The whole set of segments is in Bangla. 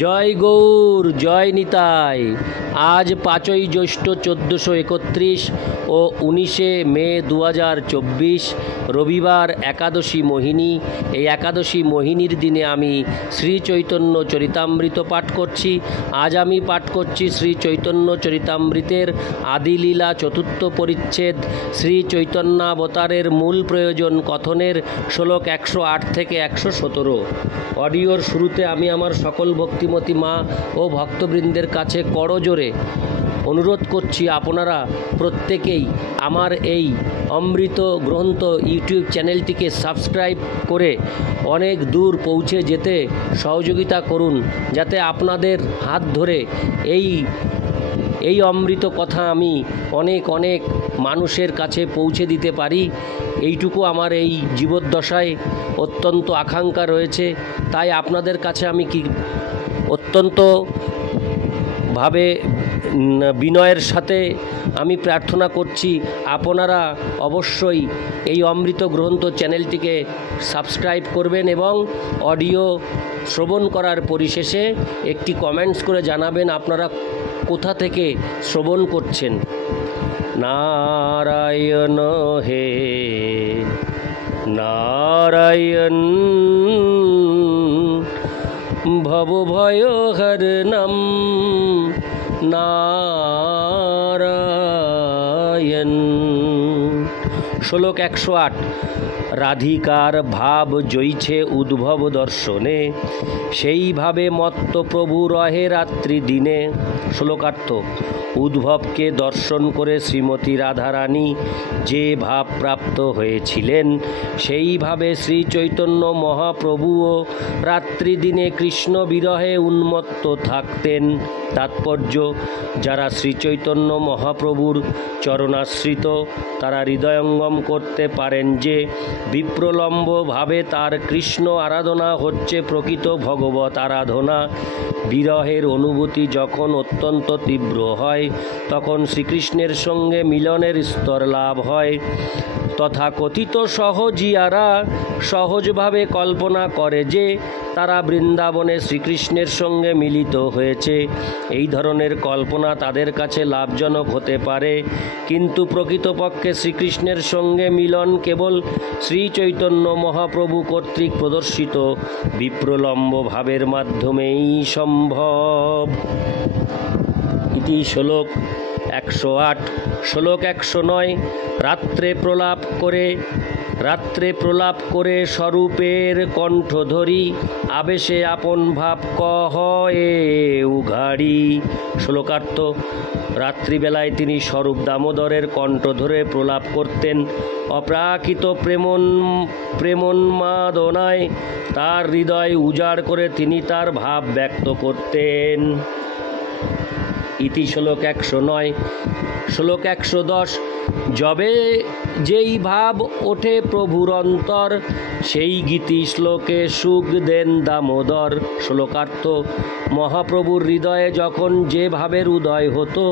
জয় গৌর, জয় নিতাই। আজ 5ই জ্যৈষ্ঠ 1431 ও 19শে মে 2024 রবিবার একাদশী মোহিনী। এই একাদশী মোহিনীর দিনে আমি শ্রী চৈতন্য চরিতামৃত পাঠ করছি। আজ আমি পাঠ করছি শ্রী চৈতন্য চরিতামৃতের আদিলীলা চতুর্থ পরিচ্ছেদ শ্রী চৈতন্যাবতারের মূল প্রয়োজন কথনের শ্লোক 108 থেকে 117। অডিওর শুরুতে আমি আমার সকল ভক্তিমতী মা ও ভক্তবৃন্দের কাছে করজোরে অনুরোধ করছি, আপনারা প্রত্যেকেই আমার এই অমৃত গ্রন্থ ইউটিউব চ্যানেলটিকে সাবস্ক্রাইব করে অনেক দূর পৌঁছে যেতে সহযোগিতা করুন, যাতে আপনাদের হাত ধরে এই অমৃত কথা আমি অনেক অনেক মানুষের কাছে পৌঁছে দিতে পারি। এইটুকু আমার এই জীবদ্দশায় অত্যন্ত আকাঙ্ক্ষা রয়েছে। তাই আপনাদের কাছে আমি অত্যন্তভাবে বিনয়ের সাথে আমি প্রার্থনা করছি, আপনারা অবশ্যই এই অমৃত গ্রন্থ চ্যানেলটিকে সাবস্ক্রাইব করবেন এবং অডিও শ্রবণ করার পরিশেষে একটি কমেন্টস করে জানাবেন আপনারা কোথা থেকে শ্রবণ করছেন। নারায়ণ হে নারায়ণ ভবভয়হরণম নারায়ণ। শ্লোক 108। রাধিকার ভাব জইছে উদ্ভব দর্শনে, সেইভাবে মত্ত প্রভু রহে রাত্রি দিনে। শ্লোকার্থ। উদ্ভবকে দর্শন করে শ্রীমতী রাধারানী যে ভাব প্রাপ্ত হয়েছিলেন, সেইভাবে শ্রী চৈতন্য মহাপ্রভুও রাত্রি দিনে কৃষ্ণ বিরহে উন্মত্ত থাকতেন। তাৎপর্য: যারা শ্রী চৈতন্য মহাপ্রভুর চরণাশ্রিত তারা হৃদয়ঙ্গম করতে পারেন যে বিপ্রলম্বভাবে তার কৃষ্ণ আরাধনা হচ্ছে প্রকৃত ভগবত আরাধনা। বিরহের অনুভূতি যখন অত্যন্ত তীব্র হয় তখন শ্রীকৃষ্ণের সঙ্গে মিলনের স্তর লাভ হয়। তথাকথিত সহজিয়ারা সহজভাবে কল্পনা করে যে তারা বৃন্দাবনে শ্রীকৃষ্ণের সঙ্গে মিলিত হয়েছে। এই ধরনের কল্পনা তাদের কাছে লাভজনক হতে পারে, কিন্তু প্রকৃতপক্ষে শ্রীকৃষ্ণের সঙ্গে মিলন কেবল শ্রী চৈতন্য মহাপ্রভু কর্তৃক প্রদর্শিত বিপ্রলম্ব ভাবের মাধ্যমেই সম্ভব। ইতি শ্লোক 108। শ্লোক 109। রাত্রে প্রলাপ করে স্বরূপের কণ্ঠ ধরি, আবেশে আপন ভাব কহে উঘাড়ি। শ্লোকার্থ। রাত্রিবেলায় তিনি স্বরূপ দামোদরের কণ্ঠ ধরে প্রলাপ করতেন। অপ্রাকৃত প্রেমোন্মাদনায় তার হৃদয় উজাড় করে তিনি তার ভাব ব্যক্ত করতেন। ইতি শ্লোক 109। শ্লোক 110। যবে যেই ভাব ওঠে প্রভুর অন্তর, সেই গীতি শ্লোকে সুখ দেন দামোদর। শ্লোকার্থ। মহাপ্রভুর হৃদয়ে যখন যে ভাবের উদয় হতো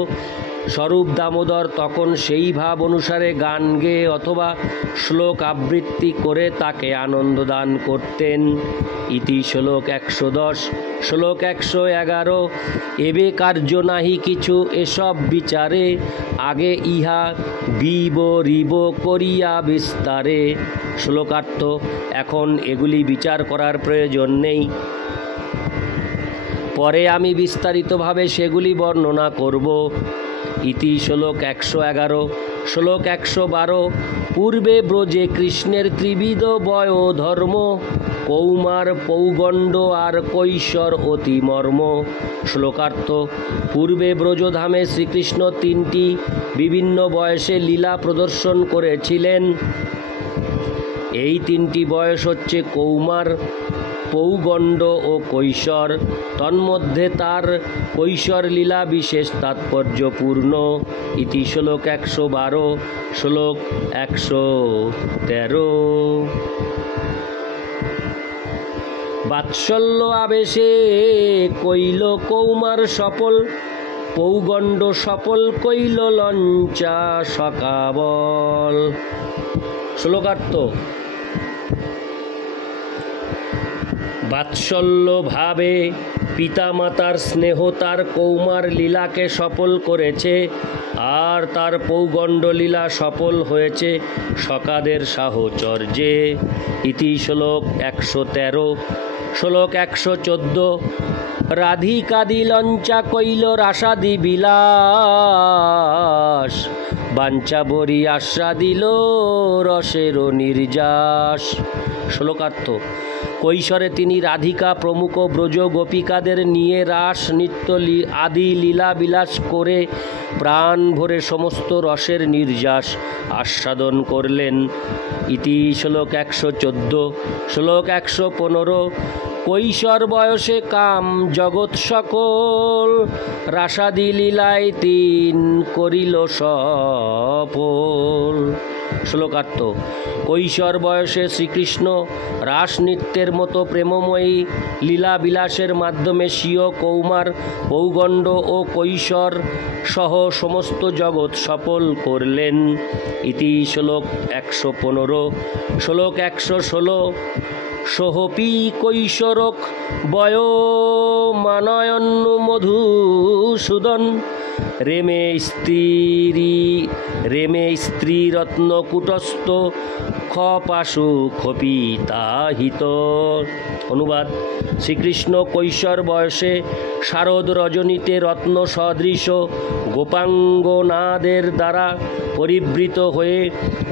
স্বরূপ দামোদর তখন সেই ভাব অনুসারে গান গেয়ে অথবা শ্লোক আবৃত্তি করে তাকে আনন্দ দান করতেন। ইতি শ্লোক 110। শ্লোক 111। এবে কার্য নাহি কিছু এসব বিচারে, আগে ইহা বিবরিব করিয়া বিস্তারে। শ্লোকার্থ। এখন এগুলি বিচার করার প্রয়োজন নেই, পরে আমি বিস্তারিতভাবে সেগুলি বর্ণনা করব। ইতি শ্লোক 111। শ্লোক 112। পূর্বে ব্রজে কৃষ্ণের ত্রিবিধ বয় ধর্ম, কৌমার পৌগণ্ড আর কৈশোর অতি মর্ম। শ্লোকার্থ। পূর্বে ব্রজধামে শ্রীকৃষ্ণ 3টি বিভিন্ন বয়সে লীলা প্রদর্শন করেছিলেন। এই 3টি বয়স হচ্ছে কৌমার, পৌগণ্ড ও কৈশোর। তন্মধ্যে তার কৈশোর লীলা বিশেষ তাৎপর্যপূর্ণ। ইতি শ্লোক 112। শ্লোক 113। বাৎসল্য আবেশে কইল কৌমার সফল, পৌগণ্ড সফল কইল লঞ্চা সকাবল। শ্লোকার্থ। বাৎসল্যভাবে পিতামাতার স্নেহ তার কৌমার লীলাকে সফল করেছে, আর তার পৌগণ্ড লীলা সফল হয়েছে সকাদের সাহচর্যে। ইতি শ্লোক 113। শ্লোক 114। রাধিকাদি লঞ্চা কৈল রাসাদি বিলাস, বাঞ্চা বরি আস্বাদিল রসের নির্যাস। শ্লোকার্থ। কৈশোরে তিনি রাধিকা প্রমুখ ব্রজ গোপিকাদের নিয়ে রাস নৃত্য আদি লীলা বিলাস করে প্রাণ ভরে সমস্ত রসের নির্যাস আস্বাদন করলেন। ইতি শ্লোক 114। শ্লোক 115। কৈশোর বয়সে কাম জগৎ সকল, রাসাদি লীলায় তিন করিল সফল। শ্লোকার্থ। কৈশোর বয়সে শ্রীকৃষ্ণ রাস নৃত্যের মতো প্রেমময়ী লীলা বিলাসের মাধ্যমে স্বীয় কৌমার পৌগণ্ড ও কৈশোর সহ সমস্ত জগৎ সফল করলেন। ইতি শ্লোক 115। শ্লোক 116। সোহপি কৈশোরক বয় মানয়ন্নু মধুসূদন, রেমে স্ত্রী রত্ন কুটস্থ খপাশু খপিতাহিত। অনুবাদ। শ্রীকৃষ্ণ কৈশোর বয়সে শারদ রজনীতে রত্ন সদৃশ গোপাঙ্গনাদের দ্বারা পরিবৃত হয়ে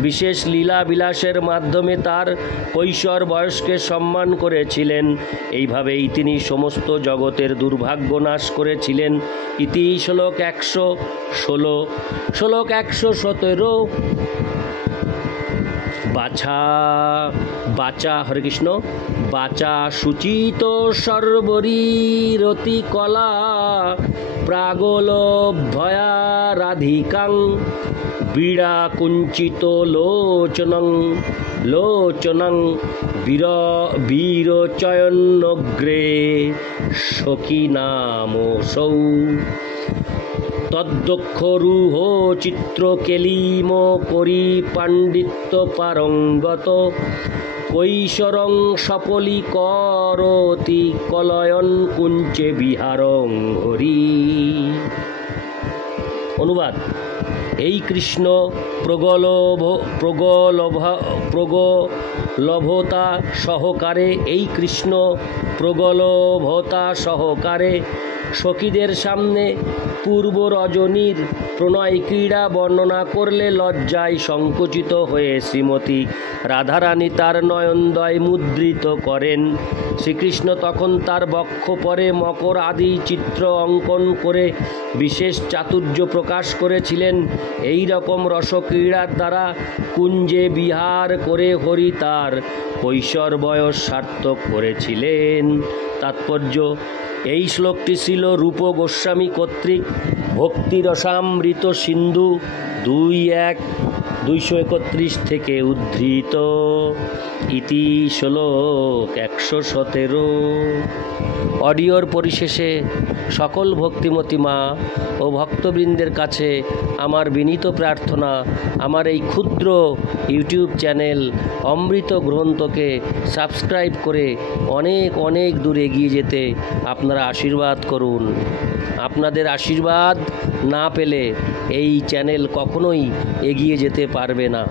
বিশেষ লীলা বিলাসের মাধ্যমে তার কৈশোর বয়সকে সম্মান করেছিলেন। এইভাবেই তিনি সমস্ত জগতের দুর্ভাগ্য নাশ করেছিলেন। ইতি শ্লোক 116। শ্লোক 117। বাচা হরে কৃষ্ণ। বাচা শুচিত সর্বরীরতি কলা, প্রাগলভ্যয়া রাধিকাং বীড়া কুঞ্চিত লোচনং বীরচয়নগ্রে সখী নামসৌ। তদ্দক্ষ রূহ চিত্র কেলিম করি পাণ্ডিত্য পারঙ্গত, কৈশোরং সফলী করতি কলয়ন কুঞ্চে বিহারং হরি। অনুবাদ। এই কৃষ্ণ প্রগলভতা সহকারে সখীদের সামনে পূর্ব রজনীর প্রণয় ক্রীড়া বর্ণনা করলে লজ্জায় সংকুচিত হয়ে শ্রীমতী রাধারানী তার নয়নদ্বয় মুদ্রিত করেন। শ্রীকৃষ্ণ তখন তার বক্ষ পরে মকর আদি চিত্র অঙ্কন করে বিশেষ চাতুর্য প্রকাশ করেছিলেন। এই রকম রসক্রীড়ার দ্বারা কুঞ্জে বিহার করে হরি তার কৈশোর বয়স সার্থক করেছিলেন। তাৎপর্য। এই শ্লোকটি ছিল রূপ গোস্বামী কর্তৃক ভক্তি রসামৃত সিন্ধু 2:1-231 থেকে উদ্ধৃত। ইতি শ্লোক 117। অডিওর পরিশেষে সকল ভক্তিমতী মা ও ভক্তবৃন্দের কাছে আমার বিনীত প্রার্থনা, আমার এই ক্ষুদ্র ইউটিউব চ্যানেল অমৃত গ্রন্থকে সাবস্ক্রাইব করে অনেক অনেক দূর এগিয়ে যেতে আপনারা আশীর্বাদ করুন। আপনাদের আশীর্বাদ না পেলে এই চ্যানেল কখনোই এগিয়ে যেতে পারবে না।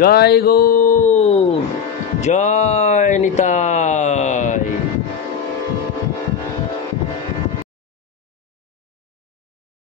জয় গৌর, জয় নিতাই।